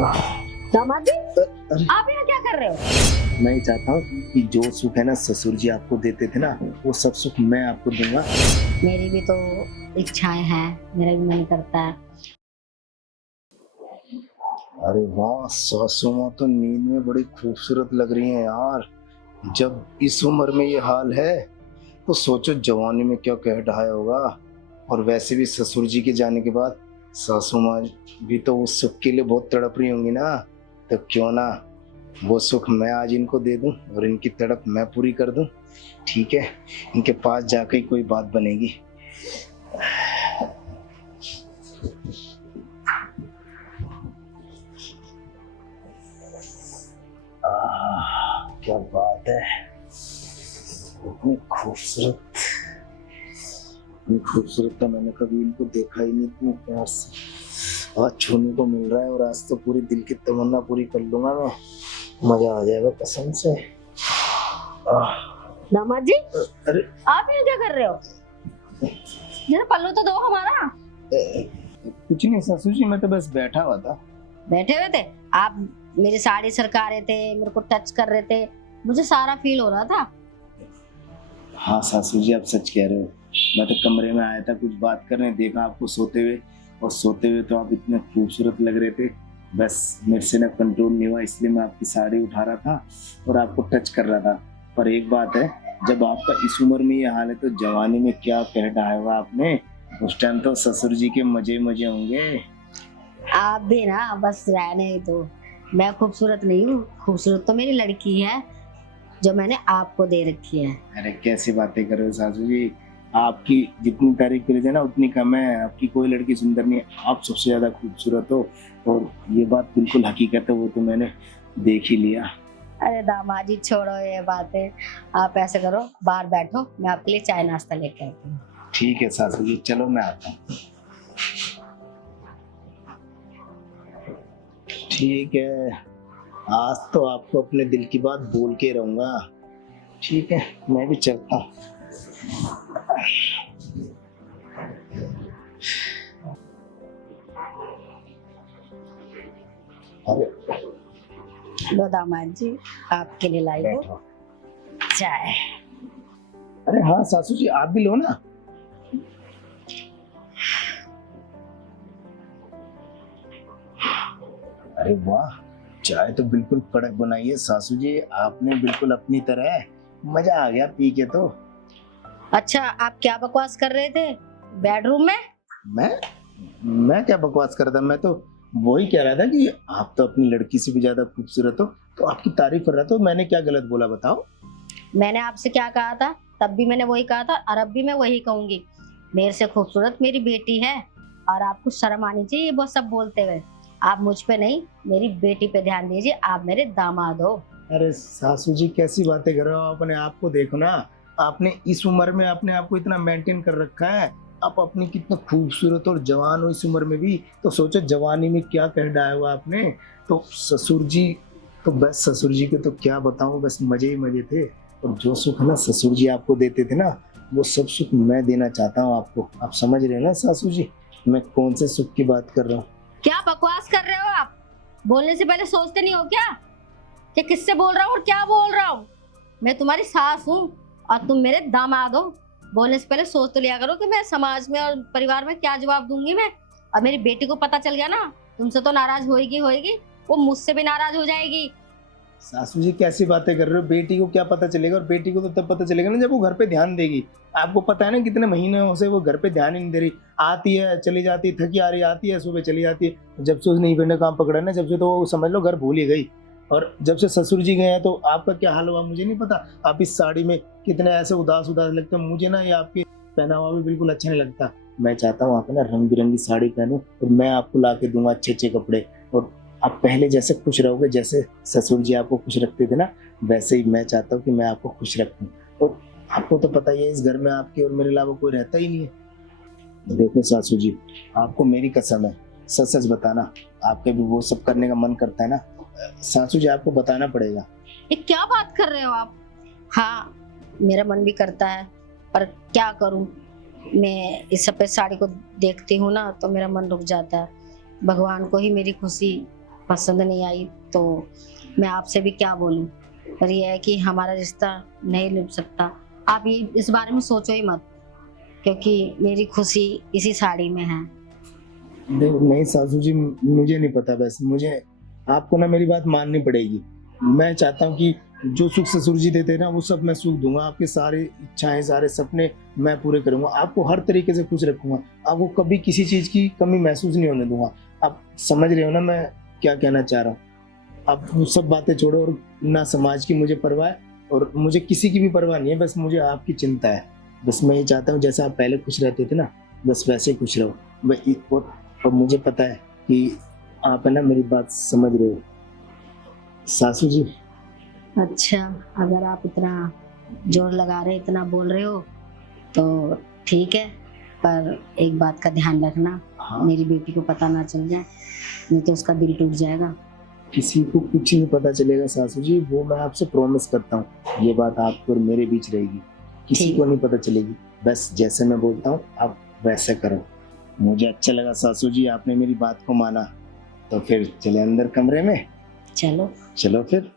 दामाद जी, अरे आप यहाँ क्या कर रहे हो? मैं चाहता हूँ कि जो सुख है ना ससुर जी आपको देते थे ना, वो सब सुख मैं आपको दूंगा। मेरी भी तो इच्छाएं हैं, मेरा भी मन करता है। अरे वाह, सासू माँ तो नींद में बड़ी खूबसूरत लग रही हैं यार। जब इस उम्र में ये हाल है तो सोचो जवानी में क्या कह ढाया होगा। और वैसे भी ससुर जी के जाने के बाद सासू माँ भी तो उस सुख के लिए बहुत तड़प रही होंगी ना। तो क्यों ना वो सुख मैं आज इनको दे दूं और इनकी तड़प मैं पूरी कर दूं। ठीक है, इनके पास जाकर ही कोई बात बनेगी। क्या बात है, इतनी खूबसूरत, इतनी खूबसूरत तो मैंने कभी इनको देखा ही नहीं इतनी प्यार से। आज छूने को मिल रहा है और आज तो पूरी दिल की तमन्ना पूरी कर लूंगा मैं। मजा आ जाएगा कसम से। दामाद जी, अरे आप यहाँ क्या कर रहे हो? जरा पल्लू तो दो हमारा। कुछ नहीं सासू जी, मैं तो बस बैठा हुआ था। बैठे हुए थे आप? मेरी साड़ी सरका रहे थे, मेरे को टच कर रहे थे, मुझे सारा फील हो रहा था। हाँ सासू जी, आप सच कह रहे हो। मैं तो कमरे में आया था कुछ बात करने, देखा आपको सोते हुए, और सोते हुए तो आप इतने खूबसूरत लग रहे थे। बस मेरे से ना कंट्रोल नहीं हुआ, इसलिए मैं आपकी साड़ी उठा रहा था और आपको टच कर रहा था। पर एक बात है, जब आपका इस उम्र में ये हाल है तो जवानी में क्या कह ढाया होगा आपने। उस टाइम तो ससुर जी के मजे मजे होंगे। आप भी ना बस रहने ही दो। मैं खूबसूरत नहीं हूँ, खूबसूरत तो मेरी लड़की है जो मैंने आपको दे रखी है। अरे कैसी बातें कर रहे हो सासू जी, आपकी जितनी तारीफ करी जाए ना उतनी कम है। आपकी कोई लड़की सुंदर नहीं है, आप सबसे ज्यादा खूबसूरत हो। और ये बात बिल्कुल हकीकत है, वो तो मैंने देख ही लिया। अरे दामाद जी, छोड़ो ये बातें। आप ऐसे करो, बाहर बैठो, मैं आपके लिए चाय नाश्ता लेके आती हूँ। ठीक है सासू जी, चलो मैं आता हूँ। ठीक है, आज तो आपको अपने दिल की बात बोल के रहूंगा। ठीक है, मैं भी चलता हूँ। अरे लो दामाद जी, आपके लिए लाई हूँ बैठो। चाय। अरे हाँ सासू जी, आप भी लो ना। अरे वाह, चाय तो बिल्कुल कड़क बनाई है सासू जी आपने, बिल्कुल अपनी तरह। मजा आ गया पी के तो। अच्छा, आप क्या बकवास कर रहे थे बेडरूम में? मैं मैं क्या बकवास कर रहा था, मैं तो वही कह रहा था कि आप तो अपनी लड़की से भी ज्यादा खूबसूरत हो, तो आपकी तारीफ कर रहा था। मैंने क्या गलत बोला बताओ। मैंने आपसे क्या कहा था? तब भी मैंने वही कहा था और अब भी मैं वही कहूंगी। मेरे से खूबसूरत मेरी बेटी है और आपको शर्म आनी चाहिए वो सब बोलते हुए। आप मुझ पे नहीं, मेरी बेटी पे ध्यान दीजिए। आप मेरे दामाद हो। अरे सासू जी, कैसी बातें कर रहे हो, अपने आप को देखो ना। आपने इस उम्र में अपने आप को इतना मेंटेन कर रखा है। आप अपनी कितना खूबसूरत और जवान हो इस उम्र में भी, तो सोचो जवानी में क्या कह डाला हुआ आपने। तो ससुर जी, तो बस ससुर जी के तो क्या बताऊं, बस मजे ही मजे थे। और जो सुख ना ससुर जी आपको देते थे ना, वो सब सुख मैं देना चाहता हूँ आपको। आप समझ रहे हैं ना सासू जी, मैं कौन से सुख की बात कर रहा हूँ। क्या बकवास कर रहे हो आप? बोलने से पहले सोचते नहीं हो क्या कि किससे बोल रहा हूँ और क्या बोल रहा हूँ? मैं तुम्हारी सास हूँ और तुम मेरे दामाद हो। बोलने से पहले सोच तो लिया करो कि मैं समाज में और परिवार में क्या जवाब दूंगी मैं। और मेरी बेटी को पता चल गया ना, तुमसे तो नाराज होएगी होएगी, वो मुझसे भी नाराज हो जाएगी। सासू जी कैसी बातें कर रहे हो, बेटी को क्या पता चलेगा, और बेटी को तो तब पता चलेगा ना जब वो घर पे ध्यान देगी। आपको पता है ना कितने महीनों से वो घर पे ध्यान ही नहीं दे रही। आती है चली जाती है, थकी आ रही, आती है सुबह चली जाती है। जब से उसने इवेंट का काम पकड़ा ना, जब से तो वो समझ लो घर भूल ही गई। और जब से ससुर जी गए हैं तो आपका क्या हाल हुआ मुझे नहीं पता। आप इस साड़ी में कितने ऐसे उदास उदास लगते हो, मुझे ना ये आपके पहनावा भी बिल्कुल अच्छा नहीं लगता। मैं चाहता हूँ आप ना रंग बिरंगी साड़ी पहनो और मैं आपको ला के दूंगा अच्छे अच्छे कपड़े। और आप पहले जैसे खुश रहोगे, जैसे ससुर जी आपको खुश रखते थे ना, वैसे ही मैं चाहता हूँ कि मैं आपको खुश रखूं। और आपको तो पता ही है इस घर में आपके और मेरे अलावा कोई रहता ही नहीं है। देखो सासू जी, आपको मेरी कसम है, सच सच बताना। आपके भी वो सब करने का मन करता है ना सासू जी, आपको बताना पड़ेगा। ये क्या बात कर रहे हो आप? हाँ, मेरा मन भी करता है, पर क्या करूं। मैं इस सफेद साड़ी को देखती हूँ ना तो मेरा मन रुक जाता है। भगवान को ही मेरी खुशी पसंद नहीं आई तो मैं आपसे भी क्या बोलूं। पर यह है कि हमारा रिश्ता नहीं निभ सकता। आप ये इस बारे में सोचो ही मत, क्योंकि मेरी खुशी इसी साड़ी में है। नहीं सासू जी, मुझे नहीं पता, बस मुझे आपको ना मेरी बात माननी पड़ेगी। मैं चाहता हूँ कि जो सुख ससुर जी देते हैं ना वो सब मैं सुख दूंगा, आपके सारे इच्छाएं सारे सपने मैं पूरे करूंगा, आपको हर तरीके से खुश रखूंगा, आपको कभी किसी चीज की कमी महसूस नहीं होने दूंगा। आप समझ रहे हो ना मैं क्या कहना चाह रहा हूँ? आप वो सब बातें छोड़ो, और ना समाज की मुझे परवाह है और मुझे किसी की भी परवाह नहीं है, बस मुझे आपकी चिंता है। बस मैं ये चाहता हूँ जैसा आप पहले खुश रहते थे ना, बस वैसे ही खुश रहो। और मुझे पता है कि आप है ना मेरी बात समझ रहे हो सासू जी। अच्छा, अगर आप इतना जोर लगा रहे, इतना बोल रहे हो तो ठीक है, पर एक बात का ध्यान रखना, हाँ, मेरी बेटी को पता ना चल जाए, नहीं तो उसका दिल टूट जाएगा। किसी को कुछ नहीं पता चलेगा सासू जी, वो मैं आपसे प्रॉमिस करता हूँ। ये बात आपको और मेरे बीच रहेगी, किसी ठीक। को नहीं पता चलेगी। बस जैसे मैं बोलता हूँ आप वैसे करो। मुझे अच्छा लगा सासू जी, आपने मेरी बात को माना। तो फिर चले अंदर कमरे में। चलो। चलो फिर।